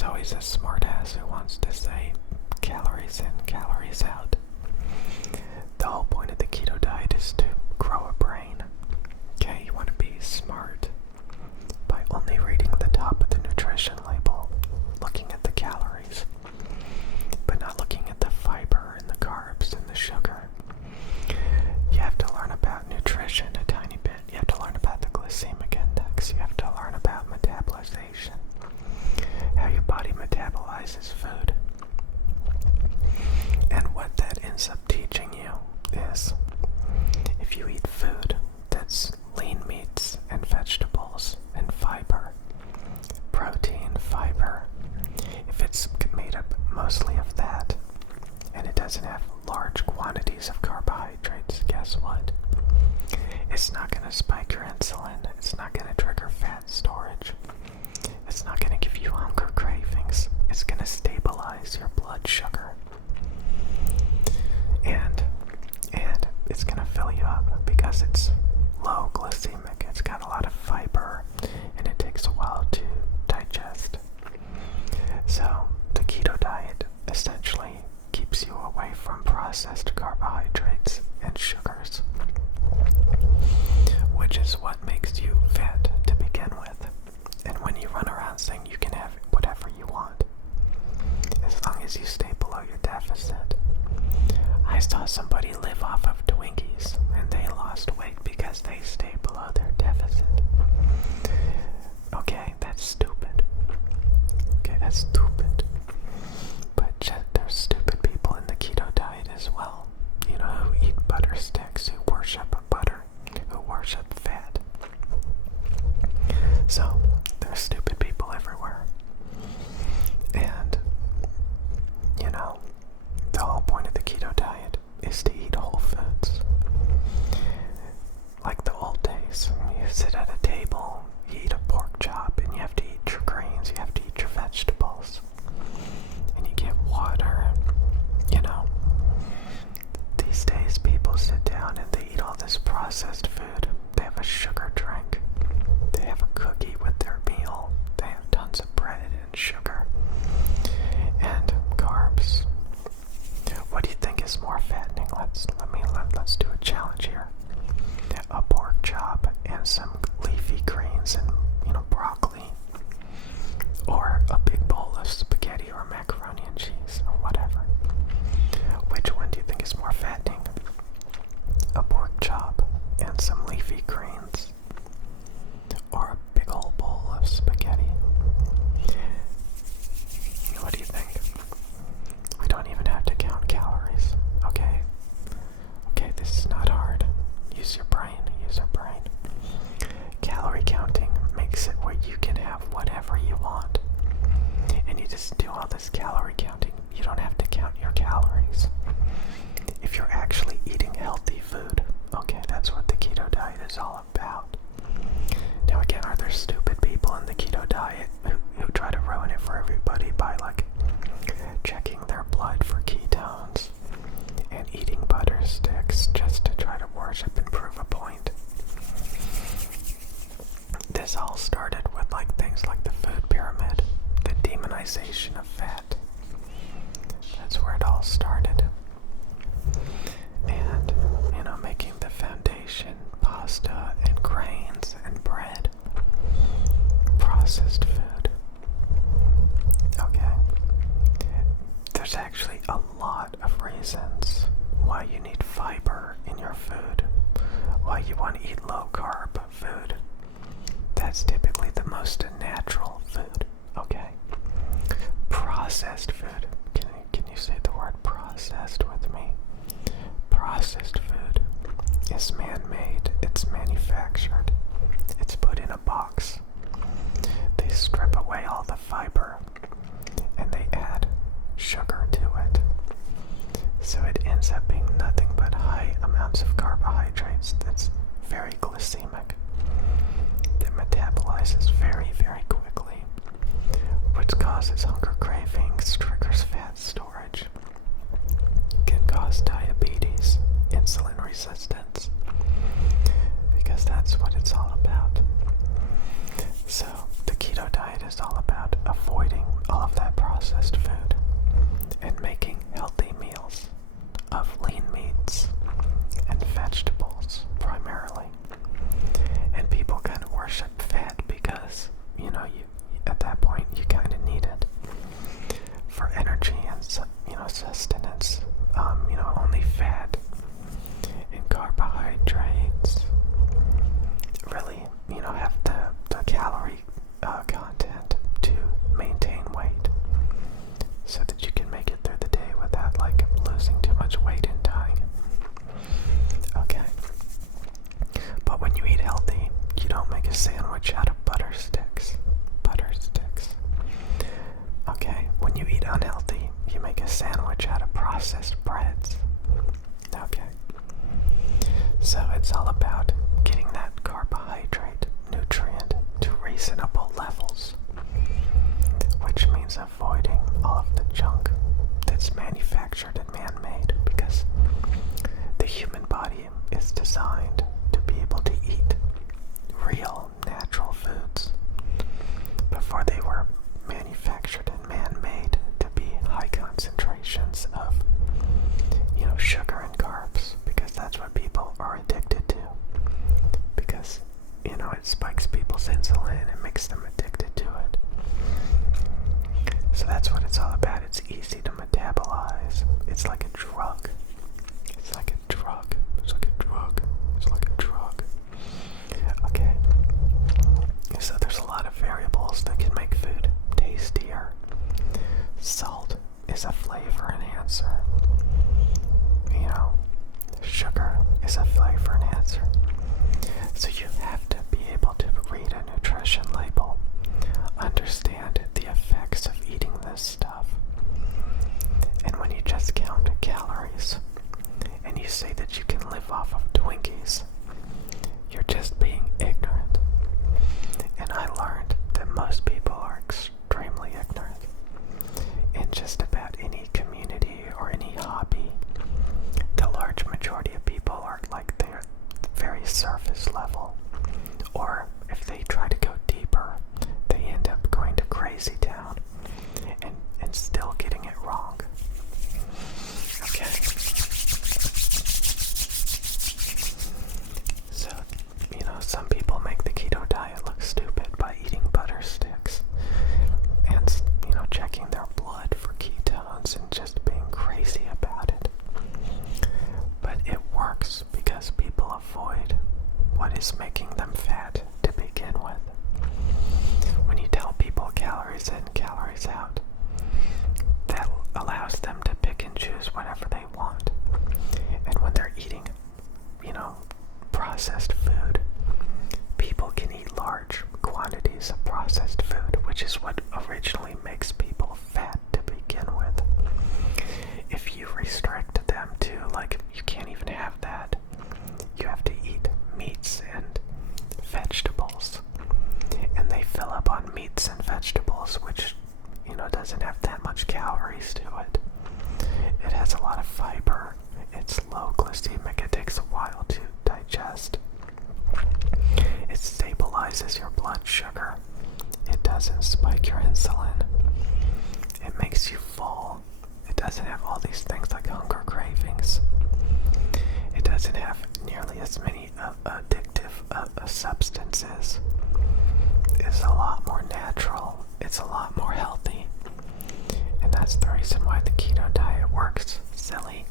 there's always a smartass who wants to say calories in, calories out. The whole point of the keto diet is to grow a brain. Okay, you want to be smart by only reading the top of the nutrition label, looking at the calories, but not looking at the fiber and the carbs and the sugar. You have to learn about nutrition a tiny bit. You have to learn about the glycemic index. You have to learn about metabolization, how your body metabolizes food. And what that ends up teaching you is, if you eat food that's lean meats and vegetables and fiber, protein, fiber, if it's made up mostly of that, and it doesn't have large quantities of carbohydrates, guess what? It's not going to spike your insulin. It's not going to trigger fat storage. It's not going to give you hunger cravings. It's going to stabilize your blood sugar. And it's going to fill you up because it's low glycemic. It's got a lot of fiber, and it takes a while to digest. So the keto diet essentially keeps you away from processed carbohydrates and sugars, which is what makes you fat to begin with. And when you run around saying you can have whatever you want, as long as you stay below your deficit. I saw somebody live off of Twinkies, and they lost weight because they stayed below their deficit. Okay, that's stupid. Okay, that's stupid. But there's stupid people in the keto diet as well. You know, who eat butter sticks, who worship butter, who worship fat. So, there's stupid people everywhere. And, you know, the whole point of the keto diet is to eat whole foods. Like the old days, you sit at a table, you eat a pork chop, and you have to eat your grains, you have to eat your vegetables, and you get water. You know, these days people sit down and they eat all this processed food. They have a sugar drink, they have a cookie with their meal, they have tons of bread and sugar and carbs. What do you think is more fattening? Let's do a challenge here. A pork chop and some leafy greens and, you know, broccoli, or a big bowl of spaghetti or macaroni and cheese or whatever. Which one do you think is more fattening? A pork chop and some leafy greens, or a big old bowl of spaghetti? What do you think? We don't even have to count calories, okay? Okay, this is not hard. Use your brain, use your brain. Calorie counting makes it where you can have whatever you want. And you just do all this calorie counting. You don't have to count your calories. If you're actually eating healthy food, okay, that's what the keto diet is all about. Now again, are there stupid people in the keto diet who try to ruin it for everybody by, like, checking their blood for ketones and eating butter sticks just to try to worship and prove a point? This all started with, like, things like the food pyramid, the demonization of fat. That's where it all started. And, you know, making the foundation pasta and grains and bread, processed food. Okay. There's actually a lot of reasons why you need fiber in your food, why you want to eat low-carb food. That's typically the most natural food, okay? Processed food. Can you say the word processed with me? Processed food is man-made, it's manufactured, it's put in a box. They strip away all the fiber and they add sugar to it. So it ends up being nothing but high amounts of carbohydrates that's very glycemic, that metabolizes very, very quickly, which causes hunger cravings, triggers fat storage, can cause diabetes, insulin resistance, because that's what it's all about. So the keto diet is all about avoiding all of that processed food and making healthy meals of lean meats and vegetables primarily. And people kind of worship fat because, you at that point you kind of need it for energy and, sustenance. Only fat and carbohydrates really, have the calorie content to maintain weight so that you can make it through the day without losing too much weight and dying. Okay. But when you eat healthy, you don't make a sandwich out of butter sticks. Butter sticks. Okay. When you eat unhealthy, you make a sandwich out of processed breads. Okay. So it's all about getting that carbohydrate nutrient to reasonable levels, which means avoiding all of the junk that's manufactured and man-made, because the human body is designed to be able to eat real natural foods before they were manufactured and man-made to be high concentrations of sugar and carbs, because that's what people are addicted to, because it spikes people's insulin and makes them addicted to it. So that's what it's all about. It's easy to metabolize. It's like a drug. It's like a drug. It's like a drug. It's like a drug. Okay. So there's a lot of variables that can make food tastier. Salt is a flavor enhancer. Sugar is a flavor enhancer. So you have to be able to read a nutrition label, understand the effects of eating this stuff. And when you just count calories and you say that you can live off of Twinkies, you're just being ignorant. And I learned that most people are extremely ignorant in just about any community or any hobby. The large majority of people are they're very surface level, or if they try to go deeper, they end up going to crazy town and still getting it wrong. Okay. So, some people make the keto diet look stupid by eating butter sticks and, checking their blood for ketones and just being crazy about it. But it works because people avoid what is making them fat to begin with. When you tell people calories in, calories out, that allows them to pick and choose whatever they want. And when they're eating, processed food, people can eat large quantities of processed food, which is what originally makes people fat to begin with. If you restrict them to, you can't even have that, you have to eat meats and vegetables, and they fill up on meats and vegetables, which, doesn't have that much calories to it. It has a lot of fiber, it's low glycemic, it takes a while to digest. It stabilizes your blood sugar. It doesn't spike your insulin. It makes you full. It doesn't have all these things like hunger cravings. It doesn't have nearly as many addictive substances. It's a lot more natural. It's a lot more healthy. And that's the reason why the keto diet works. Silly.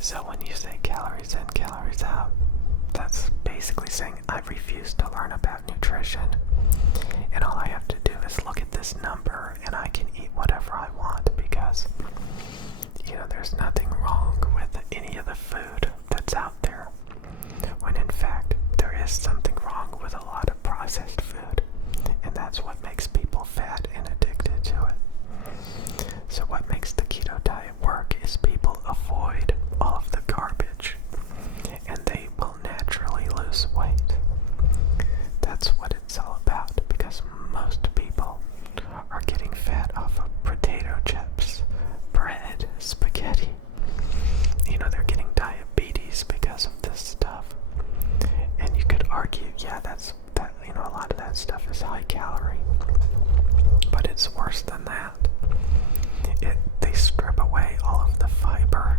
So when you say calories in, calories out, that's basically saying I refuse to learn about nutrition, and all I have to do is look at this number and I can eat whatever I want, because there's nothing wrong with any of the food that's out there, when in fact there is something wrong with a lot of processed food, and that's what makes people fat and addicted to it. So what makes the keto diet work is people avoid all of the garbage, and they will naturally lose weight. That's what it's all about, because most people are getting fat off of potato chips, bread, spaghetti. They're getting diabetes because of this stuff. And you could argue, yeah, a lot of that stuff is high calorie. But it's worse than that. They strip away all of the fiber.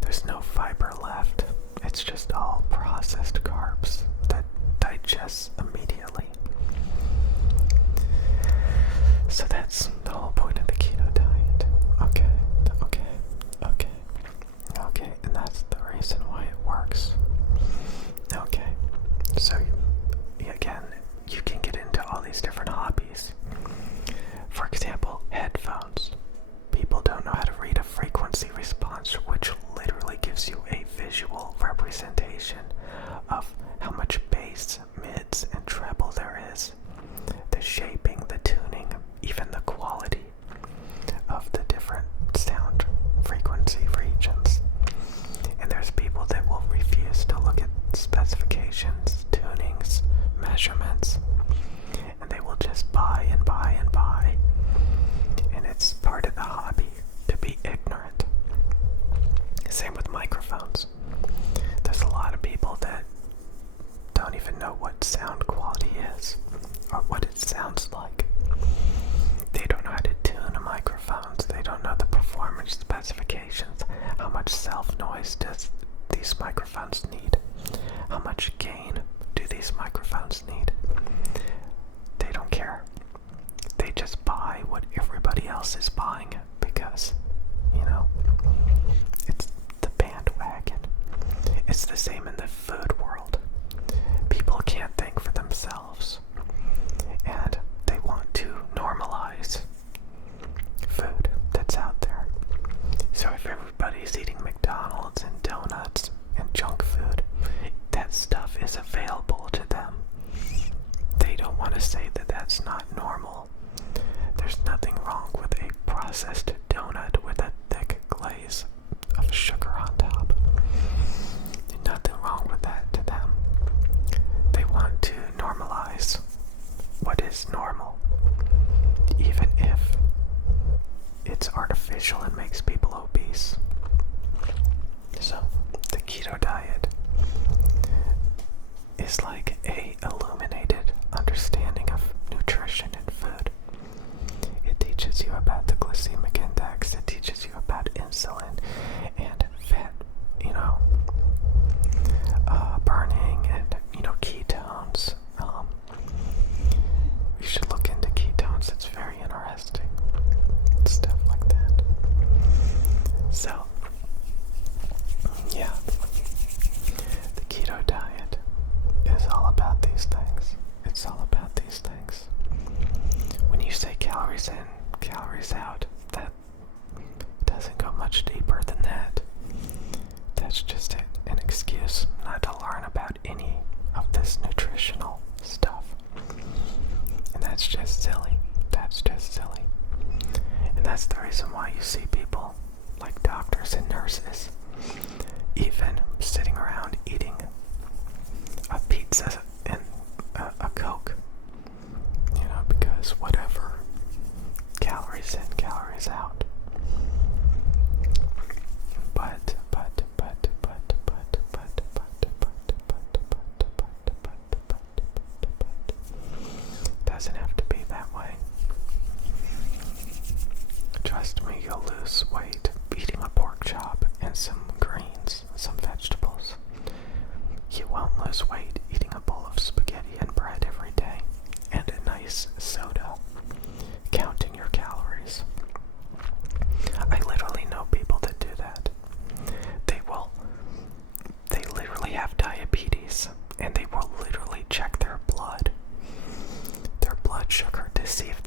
There's no fiber left. It's just all processed carbs that digest immediately. So that's the whole point of the keto diet. Okay, and that's the reason why it works. Okay, so again, you can get into all these different hobbies. For example, headphones. People don't know how to read a frequency response, which literally gives you a visual representation of how much bass, mids, and treble there is. The shaping, the tuning, even the quality of the different sound frequency regions. And there's people that will refuse to look at specifications, tunings, measurements, and they will just buy and buy and buy. And it's part of the hobby to be ignorant. Same with microphones. There's a lot of people that don't even know what sound quality is or what it sounds like. They don't know how to tune microphones. They don't know the performance specifications. How much self-noise does these microphones need? How much gain do these microphones need? They don't care. They just buy what everybody else is buying because, it's the bandwagon. It's the same in the food world. People can't think for themselves, and they want to normalize food that's out there. So if everybody's eating McDonald's and donuts and junk food, that stuff is available to them. They don't want to say that that's not normal. There's nothing wrong with a processed donut with a thick glaze of sugar on top. Nothing wrong with that to them. They want to normalize what is normal, even if it's artificial and makes people obese. So, the keto diet is like a illuminated understanding of nutrition and food. It teaches you about the glycemic index, it teaches you about insulin and fat, burning and, ketones. You should look into ketones, it's very interesting. Stuff like that. So, yeah. The keto diet is all about these things. It's all about these things. When you say calories in, calories out, that doesn't go much deeper than that. That's just an excuse not to learn about any of this nutritional stuff. And that's just silly. That's just silly. And that's the reason why you see people like doctors and nurses even sitting around eating a pizza and a Coke. Because whatever, calories in, calories out. But doesn't have to be that way. Trust me, you'll lose weight eating a pork chop and some greens, some vegetables. You won't lose weight eating a bowl of spaghetti and bread every day and a nice soda, counting your calories. I literally know people that do that. They literally have diabetes, and they will literally check their blood sugar to see if